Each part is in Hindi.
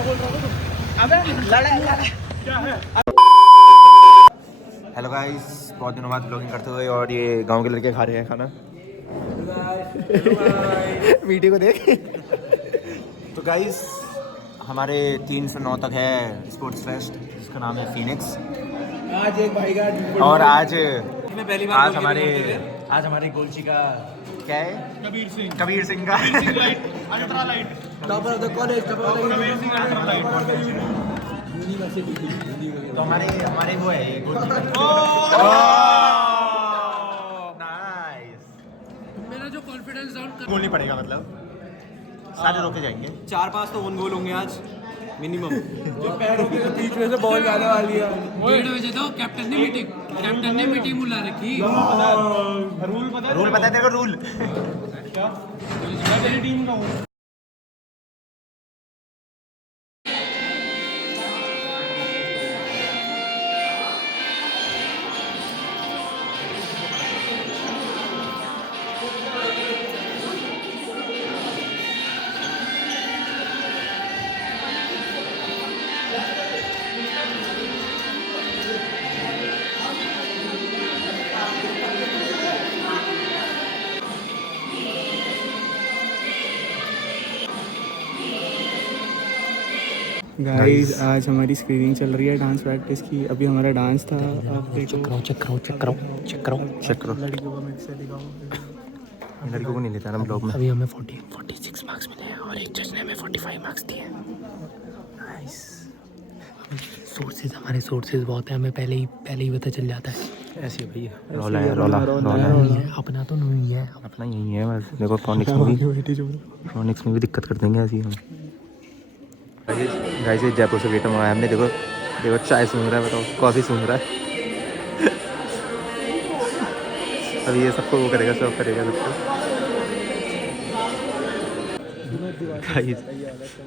हेलो गाइस, बहुत दिनों बाद ब्लॉगिंग करते हुए और ये गांव के लड़के खा रहे हैं खाना। वीडियो को देख। तो गाइस हमारे 3 से 9 तक है स्पोर्ट्स फेस्ट जिसका नाम है फिनिक्स। आज एक भाई का और आज आज हमारे गोलची का क्या है, कबीर सिंह का ultra light topper of the college, topper of the Kabir Singh ultra light university. तो हमारे वो है ये गोलची नाइस। मेरा जो कॉन्फिडेंस डाउन कर गोल नहीं पड़ेगा, मतलब सारे रोके जाएंगे। 4-5 तो 1 गोल होंगे आज मिनिमम। जो पैरों के बीच में से बॉल जाने वाली है। 1:30 बजे तो कैप्टन ने मीटिंग बुला रखी। रूल पता है तेरे को? रूल मैं तेरी टीम का हूँ। गाइस आज हमारी स्क्रीनिंग चल रही है डांस प्रैक्टिस की। अभी हमारा डांस था। अब देखो चेक करो। लड़कियों का मिक्सर दिखाओ। लड़कियों को नहीं लेता ना ब्लॉग में। अभी हमें 46 मार्क्स मिले हैं और एक जज ने हमें 45 मार्क्स दिए हैं। नाइस। हमारे सोर्सेज बहुत हैं, हमें पहले ही पता चल जाता है। ऐसे ही भैया रोला है। नहीं है अपना तो नहीं है, अपना यही है बस। देखो फोनिक्स में भी दिक्कत कर देंगे ऐसे ही हम। गाइस ये जयपुर से वेटर मंगाया हमने। देखो चाय सूंघ रहा है, बताओ कॉफ़ी सूंघ रहा है। अब ये सबको वो करेगा, सब करेगा सबको। गाइस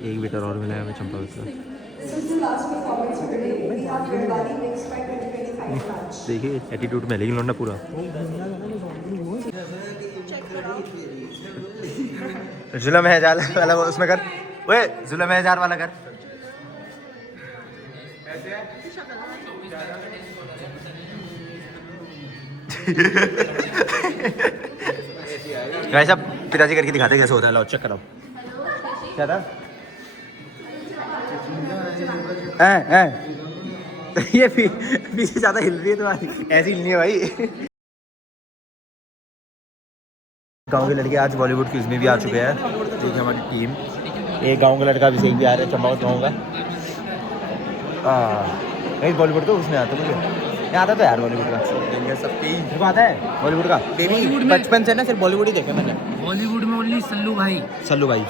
एक वेटर और मिला है हमें चंपा का। देखिए एटीट्यूड में लेकिन लौंडा पूरा। जुलम है जाल वाला वो उसमें कर। ओए जुलम है जार वाला कर। गाइस अब पिताजी करके दिखाते कैसे होता है। लो चेक कराओ। क्या था? ये पीछे ज्यादा हिल रही है तुम्हारी, ऐसी हिलनी है भाई। गांव के लड़के आज बॉलीवुड क्विज में भी आ चुके हैं। देखिए हमारी टीम, एक गांव का लड़का अभिषेक भी आ रहा है, चंपावत गाँव का। नहीं बॉलीवुड तो उसमें आता मुझे आता तो यार बॉलीवुड का सबके आता है बॉलीवुड का। बचपन से ना सिर्फ बॉलीवुड ही देखा मैंने। बॉलीवुड में ओनली सल्लू भाई,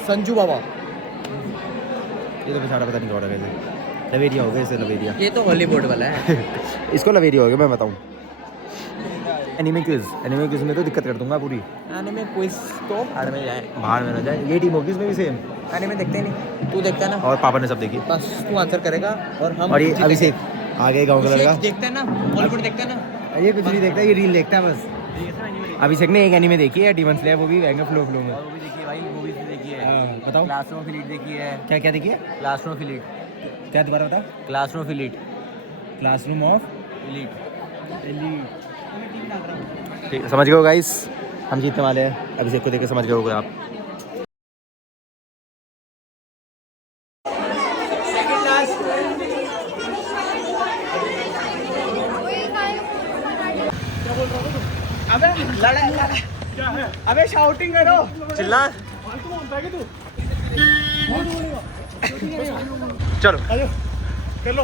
संजू बाबा। ये तो बेचारा पता नहीं कौन है, कैसे लवेरिया हो गया इसे। लवेरिया ये तो हॉलीवुड वाला है। इसको लवेरिया हो गया, मैं बताऊँ। एनिमे क्विज में तो दिक्कत कर दूंगा पूरी। एनिमे क्विज तो बाहर में जाए, बाहर में ना जाए। ये टीम होगी इसमें भी सेम। एनिमे देखते नहीं, तू देखता ना और पापा ने सब देखी। बस तू आंसर करेगा और हम। और ये अभिषेक आगे गाँव का लड़का देखता है ना, बॉलीवुड देखता है ना। ये कुछ नहीं देखता, ये रील देखता है बस। अभिषेक ने एक एनीमे देखी है, डीमन स्लेयर, वो भी वेंगा फ्लो में। वो भी देखिए भाई, मूवीज भी देखी है। बताओ क्लास्ट्रोफिलिट देखी है। क्या देखी है? क्लास्ट्रोफिलिट। क्या दोबारा बता? क्लास्ट्रोफिलिट। Classroom of elite. ठीक है, समझ गए हो गाइस, हम जीतने वाले हैं। अभिषेक को देख के समझ गए होगे आप। अबे शाउटिंग करो, चिल्ला। चलो कर लो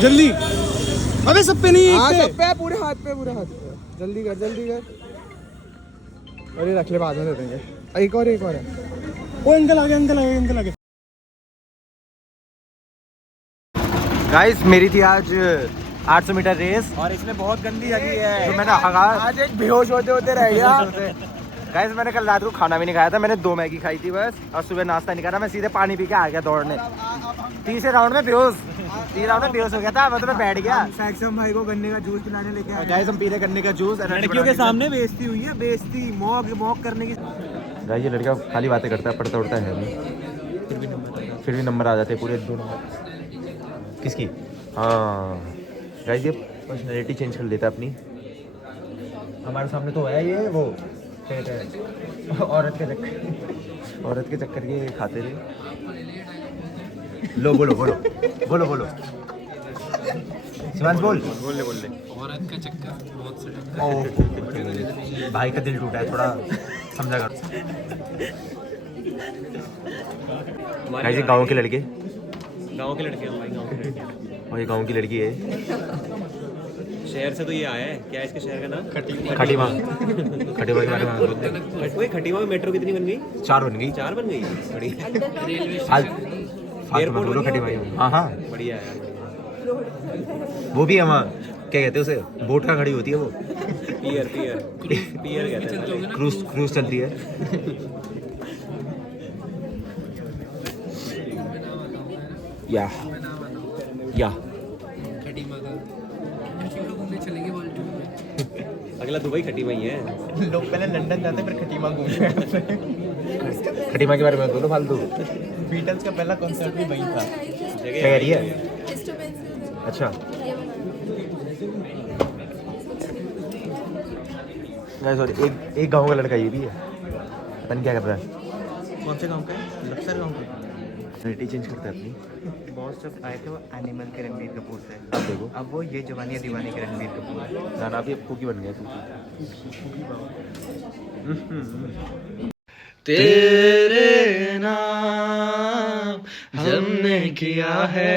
जल्दी। अबे सब पे नहीं, हाँ एक सब पे, पूरे हाथ पे। जल्दी कर। अरे रख ले, बाद में दे देंगे। एक और है। ओ अंकल आ गए। गाइस मेरी थी आज 800 मीटर रेस और इसमें बहुत गंदी जगह है। तो मैंने आज एक बेहोश होते रह गया। गाइस मैंने कल रात को खाना भी नहीं खाया था। मैंने 2 मैगी खाई थी बस, और सुबह नाश्ता नहीं करा। मैं सीधे पानी पी के आ गया दौड़ने। तीसरे राउंड में बेहोश हो गया था। मतलब मैं बैठ गया। सैक्सम भाई को गन्ने का जूस पिलाने लेके आए। गाइस हम पी रहे गन्ने का जूस। लड़कियों के सामने बेइज्जती हुई है, बेइज्जती मॉक करने की। गाइस ये लड़का खाली बातें करता है, पढ़ता उड़ता है नहीं। फिर भी नंबर आ जाते पूरे 2 नंबर। किसकी? हाँ गाइस ये पर्सनैलिटी चेंज कर लेता अपनी। हमारे सामने तो है ये वो क्या कहते हैं औरत के चक्कर ये खाते थे। लो बोलो बोलो बोलो बोलो शिवांश बोल। बोल ले औरत का चक्कर बहुत से ओ भाई का दिल टूटा है थोड़ा समझा कर। गाइस ये गाँव के लड़के हैं भाई, गाँव के लड़के। और ये गाँव की लड़की है। शहर से तो ये आया है, क्या है इसके शहर का नाम? खटीमा के बारे में बोलते हैं। ओए खटीमा में मेट्रो कितनी बन गई? 4 बन गई। 4 बन गई, बढ़िया। एयरपोर्ट बोलो खटीमा। हाँ हाँ बढ़िया यार, वो भी है वहाँ क्या कहते हैं उसे बोट का खड़ी होती है वो पियर कहते हैं। क्रूज चलती है। या चलेंगे बाल्टी में। अगला दुबई खटीमा ही है। लोग पहले लंदन जाते फिर खटीमा घूमते। खटीमा के बारे में बोलो फालतू। बीटल्स का पहला कॉन्सर्ट भी वहीं था। क्या कह रही है? अच्छा सॉरी एक गांव का लड़का ये भी है, पता नहीं क्या कर रहा है। कौन से गांव का है? लक्सर गांव का। पर्सनैलिटी चेंज करता है अपनी। बहुत सब आए थे वो एनिमल के रणबीर कपूर से। अब देखो अब वो ये जवानी है दीवानी के रणबीर कपूर। गाना भी कुकी बन गया। तेरे नाम हमने किया है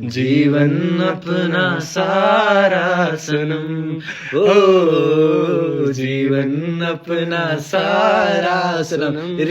जीवन अपना सारा सनम, ओ जीवन अपना सारा सनम।